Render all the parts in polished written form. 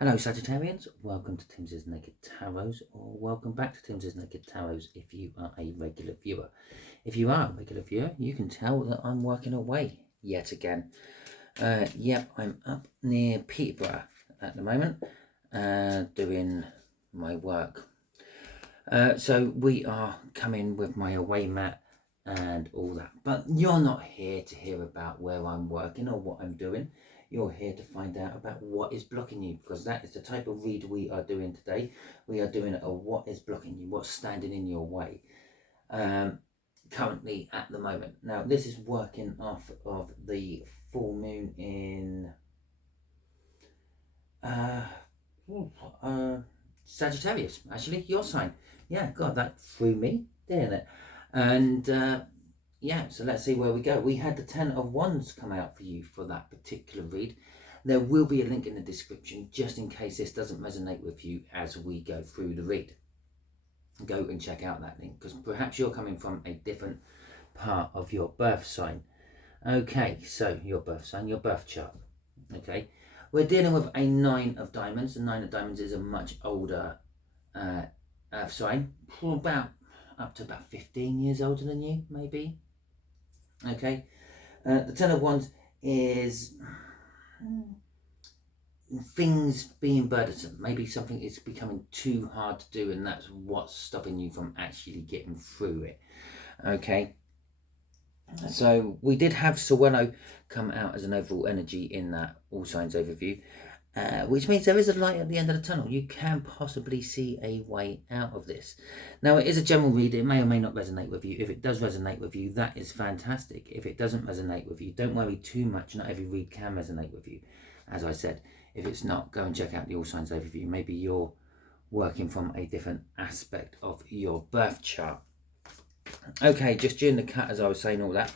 Hello Sagittarians, welcome to Timsy Naked Tarots, or welcome back to Timsy Naked Tarots if you are a regular viewer. If you are a regular viewer, you can tell that I'm working away yet again. Yep, I'm up near Peterborough at the moment, doing my work. So we are coming with my away mat and all that. But you're not here to hear about where I'm working or what I'm doing. You're here to find out about what is blocking you, because that is the type of read we are doing today. We are doing a what is blocking you, what's standing in your way currently at the moment. Now, this is working off of the full moon in Sagittarius, actually, your sign. Yeah, God, that threw me, didn't it? And yeah, so let's see where we go. We had the 10 of Wands come out for you for that particular read. There will be a link in the description just in case this doesn't resonate with you as we go through the read. Go and check out that link, because perhaps you're coming from a different part of your birth sign. Okay, so your birth sign, your birth chart. Okay, we're dealing with a 9 of diamonds. The 9 of diamonds is a much older earth sign, about up to about 15 years older than you, maybe. Okay, the 10 of Wands is things being burdensome. Maybe something is becoming too hard to do, and that's what's stopping you from actually getting through it. Okay, so we did have Saweno come out as an overall energy in that all signs overview, which means there is a light at the end of the tunnel. You can possibly see a way out of this. Now, it is a general read. It may or may not resonate with you. If it does resonate with you, that is fantastic. If it doesn't resonate with you, don't worry too much. Not every read can resonate with you. As I said, if it's not, go and check out the all signs overview. Maybe you're working from a different aspect of your birth chart. Okay, just during the cut, as I was saying all that,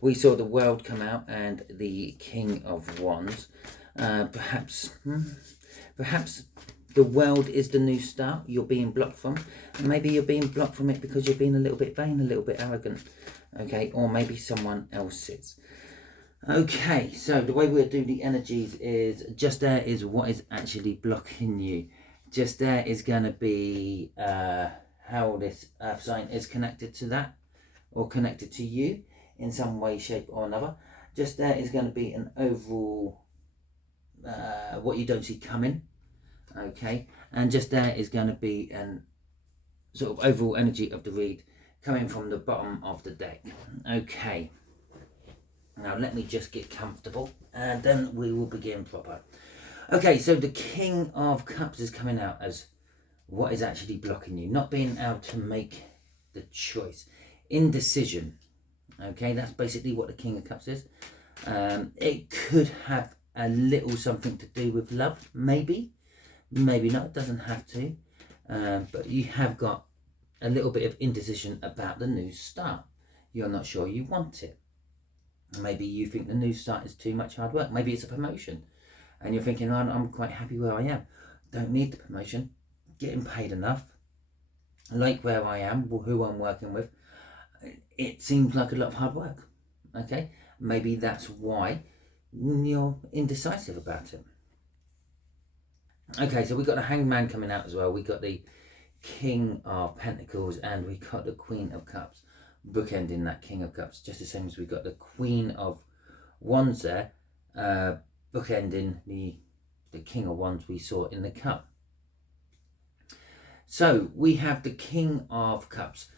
we saw the World come out and the King of Wands. Perhaps the world is the new start you're being blocked from, and maybe you're being blocked from it because you're being a little bit vain, a little bit arrogant. Okay, or maybe someone else is. Okay, so the way we'll do the energies is just there is what is actually blocking you. Just there is going to be how this earth sign is connected to that, or connected to you in some way, shape or another. Just there is going to be an overall what you don't see coming. Okay, and just there is going to be an sort of overall energy of the read coming from the bottom of the deck. Okay, now let me just get comfortable and then we will begin proper. Okay, so the King of Cups is coming out as what is actually blocking you, not being able to make the choice, indecision. Okay, that's basically what the King of Cups is. It could have a little something to do with love, maybe not, it doesn't have to, but you have got a little bit of indecision about the new start. You're not sure you want it. Maybe you think the new start is too much hard work. Maybe it's a promotion and you're thinking, oh, I'm quite happy where I am, don't need the promotion, getting paid enough, like where I am, who I'm working with, it seems like a lot of hard work. Okay, maybe that's why you're indecisive about it. Okay, so we got the Hangman coming out as well. We got the King of Pentacles and we got the Queen of Cups bookending that King of Cups, just the same as we got the Queen of Wands there bookending the King of Wands we saw in the cup. So we have the King of Cups.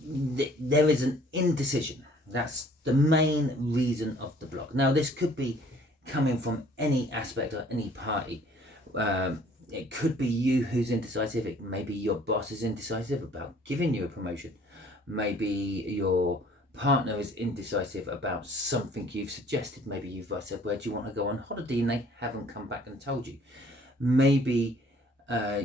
There is an indecision. That's the main reason of the block. Now, this could be coming from any aspect or any party. It could be you who's indecisive. Maybe your boss is indecisive about giving you a promotion. Maybe your partner is indecisive about something you've suggested. Maybe you've said, where do you want to go on holiday? And they haven't come back and told you. Maybe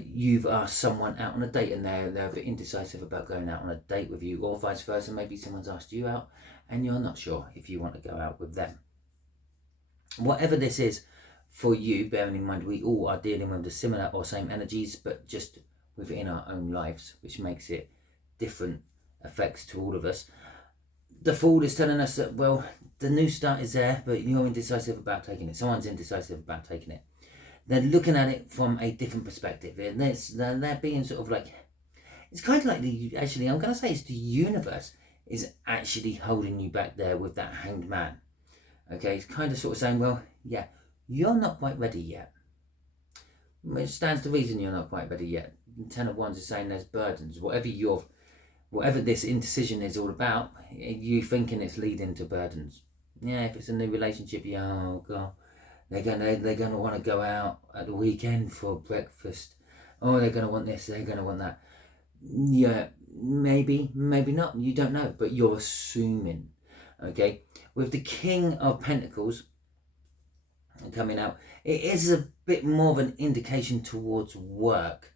you've asked someone out on a date and they're a bit indecisive about going out on a date with you, or vice versa. Maybe someone's asked you out and you're not sure if you want to go out with them. Whatever this is for you, bearing in mind we all are dealing with the similar or same energies, but just within our own lives, which makes it different effects to all of us. The Fool is telling us that, well, the new start is there, but you're indecisive about taking it. Someone's indecisive about taking it. they're looking at it from a different perspective. And they're being sort of like, it's kind of like actually, I'm going to say it's the universe is actually holding you back there with that Hanged Man. Okay, it's kind of sort of saying, well, yeah, you're not quite ready yet. Which stands to reason you're not quite ready yet. The Ten of Wands is saying there's burdens. Whatever this indecision is all about, you thinking it's leading to burdens. Yeah, if it's a new relationship, yeah, oh god, they're gonna want to go out at the weekend for breakfast. Oh, they're gonna want this, they're gonna want that. Yeah, maybe not. You don't know, but you're assuming. Okay, with the King of Pentacles coming out, it is a bit more of an indication towards work.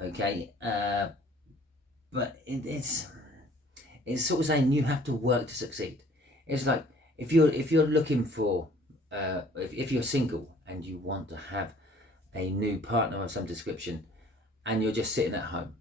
Okay, but it's sort of saying you have to work to succeed. It's like if you're looking for if you're single and you want to have a new partner of some description, and you're just sitting at home.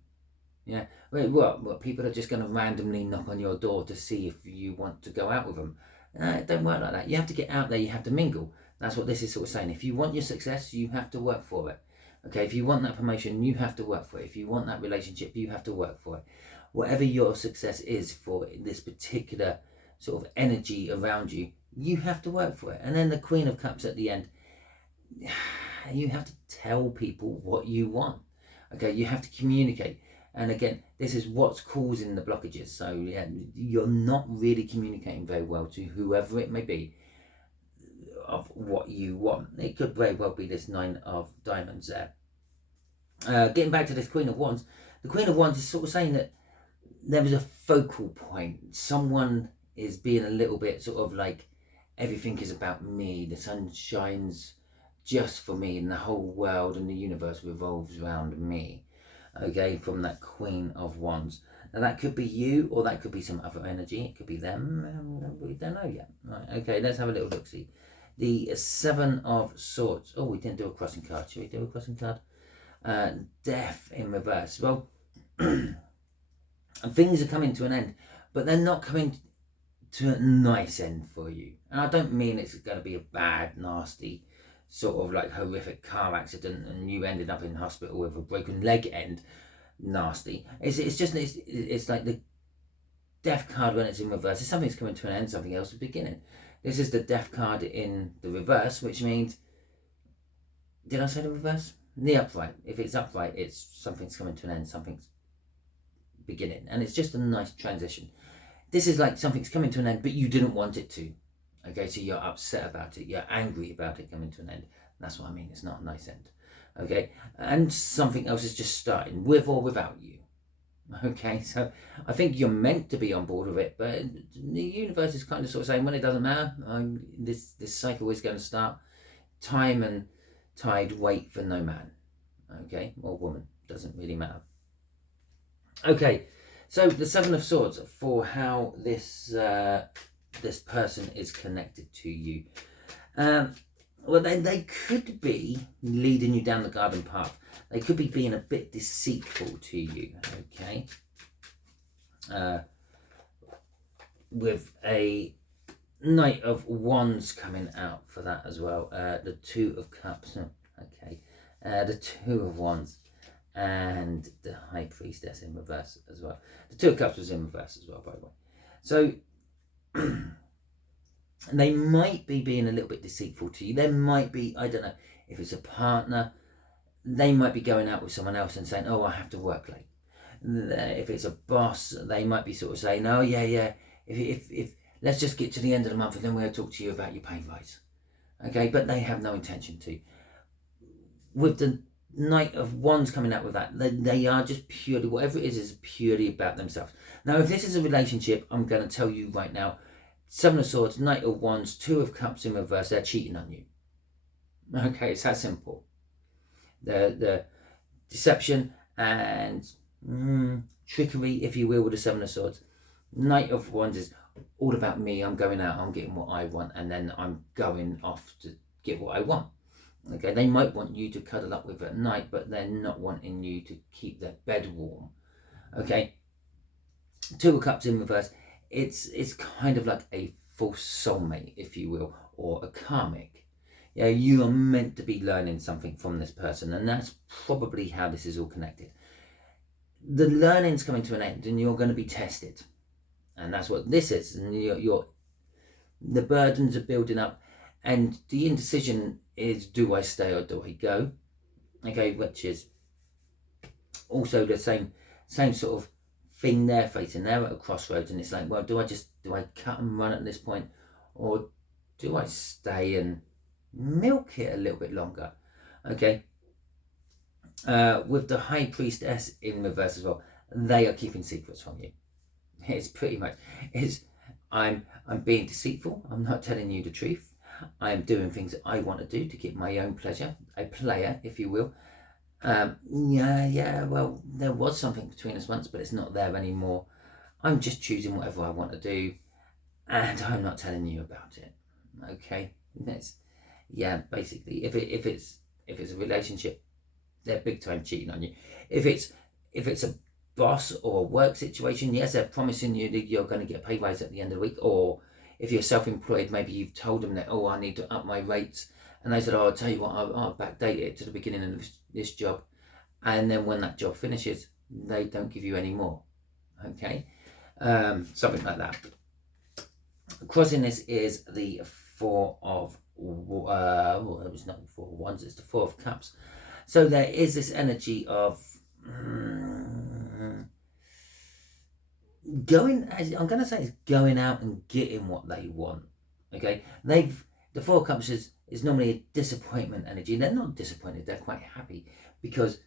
Yeah, what people are just going to randomly knock on your door to see if you want to go out with them. It don't work like that. You have to get out there, you have to mingle. That's what this is sort of saying. If you want your success, you have to work for it. Okay, if you want that promotion, you have to work for it. If you want that relationship, you have to work for it. Whatever your success is for this particular sort of energy around you, you have to work for it. And then the Queen of Cups at the end, you have to tell people what you want. Okay, you have to communicate. And again, this is what's causing the blockages. So yeah, you're not really communicating very well to whoever it may be of what you want. It could very well be this Nine of Diamonds there. Getting back to this Queen of Wands, the Queen of Wands is sort of saying that there is a focal point. Someone is being a little bit sort of like, everything is about me. The sun shines just for me, and the whole world and the universe revolves around me. Okay, from that Queen of Wands. Now that could be you, or that could be some other energy. It could be them. We don't know yet. Right, okay, let's have a little look see. The Seven of Swords. Oh, we didn't do a crossing card. Should we do a crossing card? Death in reverse. Well, things are coming to an end, but they're not coming to a nice end for you. And I don't mean it's going to be a bad, nasty, sort of like horrific car accident and you ended up in hospital with a broken leg end. Nasty. It's like the Death card when it's in reverse. If something's coming to an end, something else is beginning. This is the Death card in the reverse, which means, did I say the reverse? The upright. If it's upright, it's something's coming to an end, something's beginning, and it's just a nice transition. This is like something's coming to an end, but you didn't want it to. Okay, so you're upset about it, you're angry about it coming to an end. That's what I mean, it's not a nice end. Okay, and something else is just starting, with or without you. Okay, so I think you're meant to be on board with it, but the universe is kind of sort of saying, well, it doesn't matter. This cycle is going to start. Time and tide wait for no man. Okay, or woman, doesn't really matter. Okay, so the Seven of Swords for how this this person is connected to you. Well, they could be leading you down the garden path. They could be being a bit deceitful to you, okay? With a Knight of Wands coming out for that as well. The Two of Cups, okay. The Two of Wands and the High Priestess in reverse as well. The Two of Cups was in reverse as well, by the way. So they might be being a little bit deceitful to you. There might be, I don't know, if it's a partner, they might be going out with someone else and saying, oh, I have to work late. If it's a boss, they might be sort of saying, oh, yeah, if let's just get to the end of the month and then we'll talk to you about your pay rise. Okay, but they have no intention to. With the Knight of Wands coming out with that, they are just purely, whatever it is purely about themselves. Now, if this is a relationship, I'm going to tell you right now, Seven of Swords, Knight of Wands, Two of Cups in reverse, they're cheating on you. Okay, it's that simple. The deception and trickery, if you will, with the Seven of Swords. Knight of Wands is all about me. I'm going out, I'm getting what I want, and then I'm going off to get what I want. Okay, they might want you to cuddle up with at night, but they're not wanting you to keep their bed warm. Okay, Two of Cups in reverse. It's kind of like a false soulmate, if you will, or a karmic. Yeah, you are meant to be learning something from this person, and that's probably how this is all connected. The learning's coming to an end, and you're going to be tested, and that's what this is. And the burdens are building up, and the indecision is: do I stay or do I go? Okay, which is also the same sort of thing they're facing. They're at a crossroads, and it's like, well, do I cut and run at this point, or do I stay and milk it a little bit longer? Okay. With the High Priestess in reverse as well, they are keeping secrets from you. It's pretty much, I'm being deceitful. I'm not telling you the truth. I'm doing things that I want to do to get my own pleasure. A player, if you will. Well, there was something between us once, but it's not there anymore. I'm just choosing whatever I want to do, and I'm not telling you about it. Okay, basically, if it's a relationship, they're big time cheating on you. If it's a boss or a work situation, yes, they're promising you that you're going to get a pay rise at the end of the week. Or if you're self-employed, maybe you've told them that, oh, I need to up my rates, and they said, oh, I'll tell you what, I'll backdate it to the beginning of this job, and then when that job finishes, they don't give you any more. Okay, something like that. Crossing this is the Four of it's not the Four of Wands, it's the Four of Cups. So there is this energy of going out and getting what they want. Okay, the Four of Cups is normally a disappointment energy. They're not disappointed, they're quite happy, because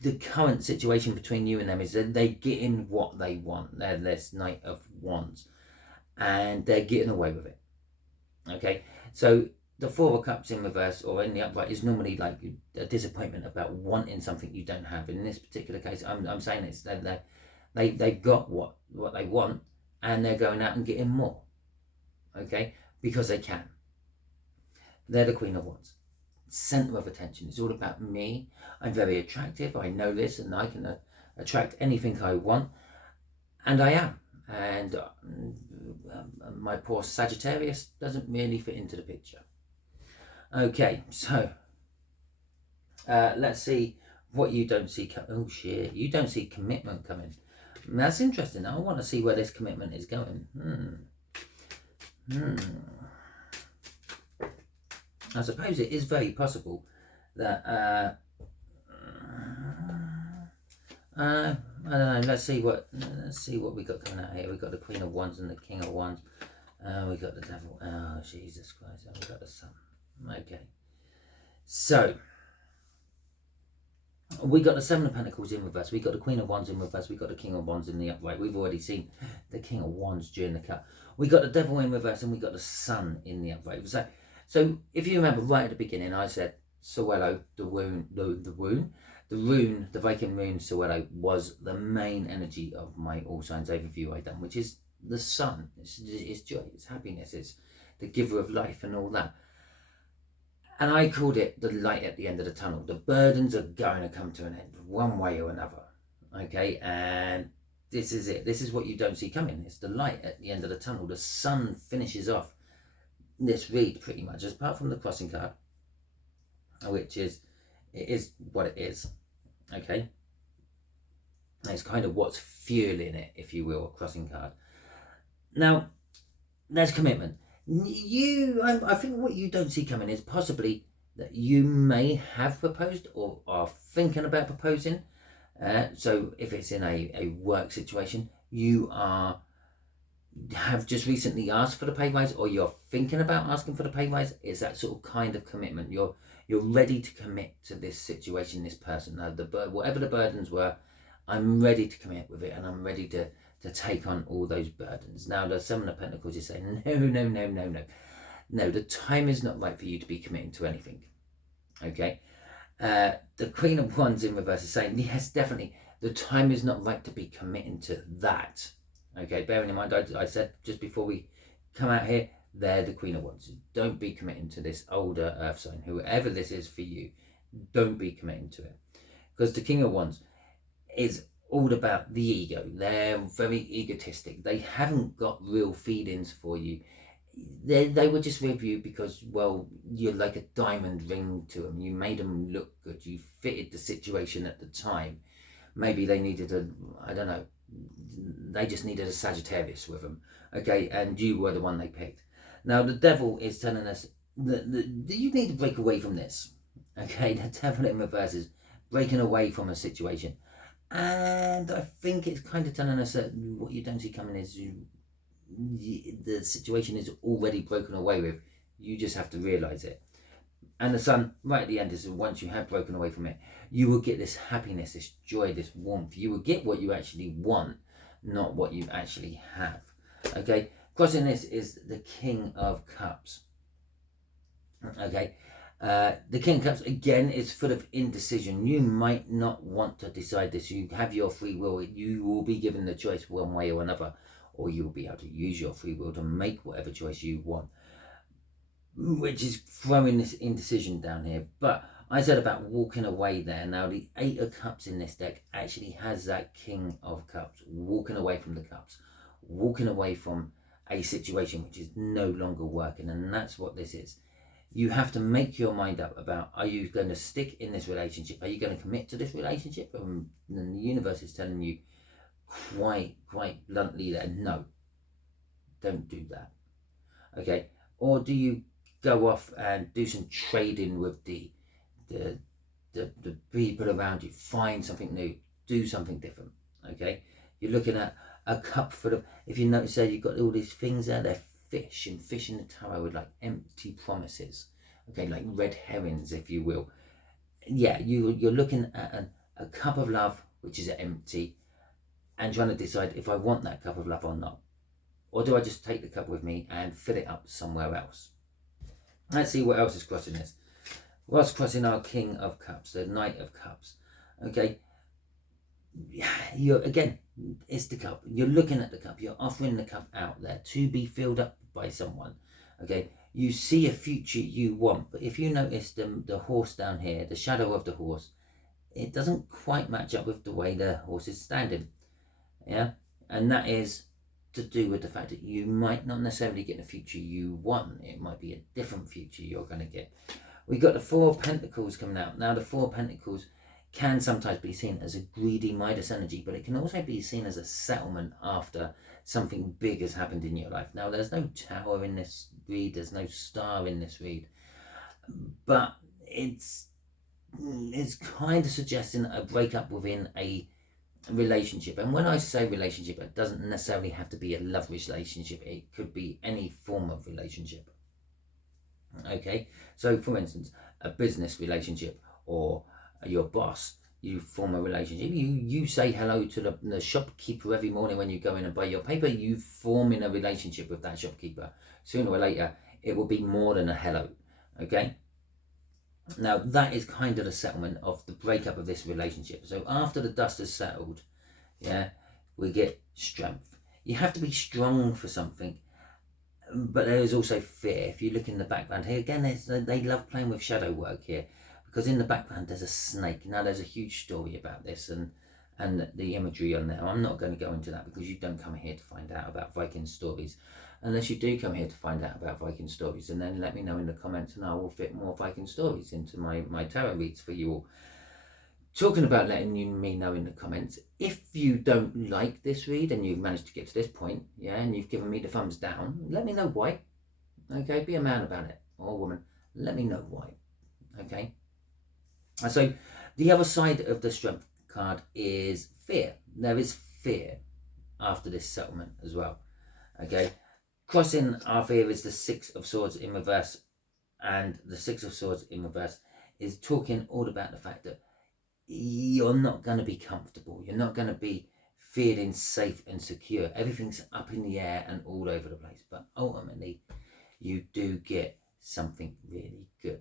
the current situation between you and them is that they're getting what they want. They're this Knight of Wands, and they're getting away with it. Okay, so the Four of Cups in reverse or in the upright is normally like a disappointment about wanting something you don't have. In this particular case, I'm saying it's that they've got what they want, and they're going out and getting more. Okay, because they can. They're the Queen of Wands, center of attention. It's all about me. I'm very attractive. I know this, and I can attract anything I want, and I am. And my poor Sagittarius doesn't really fit into the picture. Okay, so let's see what you don't see. Oh shit, you don't see commitment coming. That's interesting. I want to see where this commitment is going. I suppose it is very possible that I don't know. Let's see what we got coming out here. We got the Queen of Wands and the King of Wands. We got the Devil. Oh Jesus Christ! We got the Sun. Okay, so we got the Seven of Pentacles in reverse. We got the Queen of Wands in reverse. We got the King of Wands in the upright. We've already seen the King of Wands during the cut. We got the Devil in reverse, and we got the Sun in the upright. So if you remember right at the beginning, I said Sowelo, the rune, the Viking rune Sowelo was the main energy of my all signs overview I done, which is the sun. It's joy, it's happiness, it's the giver of life and all that. And I called it the light at the end of the tunnel. The burdens are going to come to an end one way or another. Okay, and this is it. This is what you don't see coming. It's the light at the end of the tunnel. The sun finishes off this read pretty much, apart from the crossing card, which it is what it is. Okay, it's kind of what's fueling it, if you will, a crossing card. Now, there's commitment. I think what you don't see coming is possibly that you may have proposed or are thinking about proposing. So if it's in a work situation, you have just recently asked for the pay rise, or you're thinking about asking for the pay rise. It's that sort of kind of commitment. You're ready to commit to this situation, this person. Whatever the burdens were, I'm ready to commit with it, and I'm ready to take on all those burdens. Now, the Seven of Pentacles is saying, no, the time is not right for you to be committing to anything. Okay, the Queen of Wands in reverse is saying, yes, definitely, the time is not right to be committing to that. Okay, bearing in mind, I said just before we come out here, they're the Queen of Wands. Don't be committing to this older earth sign, whoever this is for you. Don't be committing to it, because the King of Wands is all about the ego. They're very egotistic. They haven't got real feelings for you. they were just with you because, well, you're like a diamond ring to them. You made them look good. You fitted the situation at the time. Maybe they needed I don't know, they just needed a Sagittarius with them, okay, and you were the one they picked. Now the devil is telling us that you need to break away from this, okay. The devil in reverse is breaking away from a situation, and I think it's kind of telling us that what you don't see coming is the situation is already broken away with. You just have to realize it. And the sun right at the end is, once you have broken away from it, you will get this happiness, this joy, this warmth. You will get what you actually want, not what you actually have. Okay, crossing this is the King of Cups. Okay, the King of Cups again is full of indecision. You might not want to decide this. You have your free will. You will be given the choice one way or another, or you'll be able to use your free will to make whatever choice you want, which is throwing this indecision down here. But I said about walking away there. Now the Eight of Cups in this deck actually has that King of Cups, walking away from the cups, walking away from a situation which is no longer working. And that's what this is. You have to make your mind up about, are you going to stick in this relationship? Are you going to commit to this relationship? And the universe is telling you quite bluntly that no, don't do that. Okay, or do you go off and do some trading with the people around you, find something new, do something different? Okay, you're looking at a cup full of, if you notice there, you've got all these things there, they're fish, and fish in the tarot with like empty promises, okay, like red herrings, if you will. Yeah, you're looking at a cup of love which is empty, and trying to decide if I want that cup of love or not, or do I just take the cup with me and fill it up somewhere else? Let's see what else is crossing this. What's crossing our King of Cups, the Knight of Cups? Okay, you're again, it's the cup. You're looking at the cup. You're offering the cup out there to be filled up by someone. Okay, you see a future you want, but if you notice the horse down here, the shadow of the horse, it doesn't quite match up with the way the horse is standing. Yeah, and that is to do with the fact that you might not necessarily get the future you want. It might be a different future you're going to get. We've got the Four of Pentacles coming out. Now the Four of Pentacles can sometimes be seen as a greedy Midas energy, but it can also be seen as a settlement after something big has happened in your life. Now there's no tower in this read, there's no star in this read, but it's kind of suggesting a breakup within a relationship. And when I say relationship, it doesn't necessarily have to be a love relationship. It could be any form of relationship. Okay, so for instance, a business relationship, or your boss, you form a relationship. You say hello to the shopkeeper every morning when you go in and buy your paper. You form in a relationship with that shopkeeper. Sooner or later, it will be more than a hello. Okay, now that is kind of the settlement of the breakup of this relationship. So after the dust has settled, yeah, we get strength. You have to be strong for something, but there is also fear. If you look in the background here, again, they love playing with shadow work here, because in the background there's a snake. Now there's a huge story about this and the imagery on there. I'm not going to go into that because you don't come here to find out about Viking stories. Unless you do come here to find out about Viking stories, and then let me know in the comments and I will fit more Viking stories into my tarot reads for you all. Talking about letting me know in the comments, if you don't like this read and you've managed to get to this point, yeah, and you've given me the thumbs down, let me know why. Okay, be a man about it, or a woman. Let me know why. Okay. So the other side of the strength card is fear. There is fear after this settlement as well. Okay. Crossing our fear is the Six of Swords in reverse, and the Six of Swords in reverse is talking all about the fact that you're not going to be comfortable. You're not going to be feeling safe and secure. Everything's up in the air and all over the place. But ultimately, you do get something really good.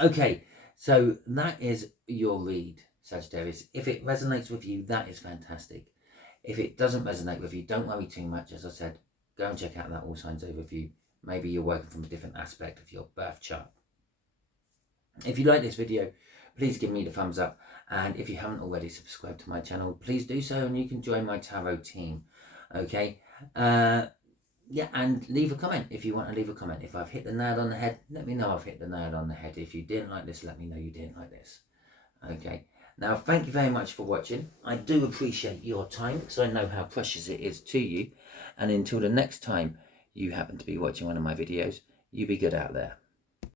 Okay, so that is your read, Sagittarius. If it resonates with you, that is fantastic. If it doesn't resonate with you, don't worry too much. As I said, go and check out that All Signs overview. Maybe you're working from a different aspect of your birth chart. If you like this video, please give me the thumbs up, and if you haven't already subscribed to my channel, please do so, and you can join my tarot team. Okay, yeah, and leave a comment if you want to leave a comment. If I've hit the nail on the head, let me know I've hit the nail on the head. If you didn't like this, let me know you didn't like this. Okay. Now, thank you very much for watching. I do appreciate your time because I know how precious it is to you. And until the next time you happen to be watching one of my videos, you be good out there.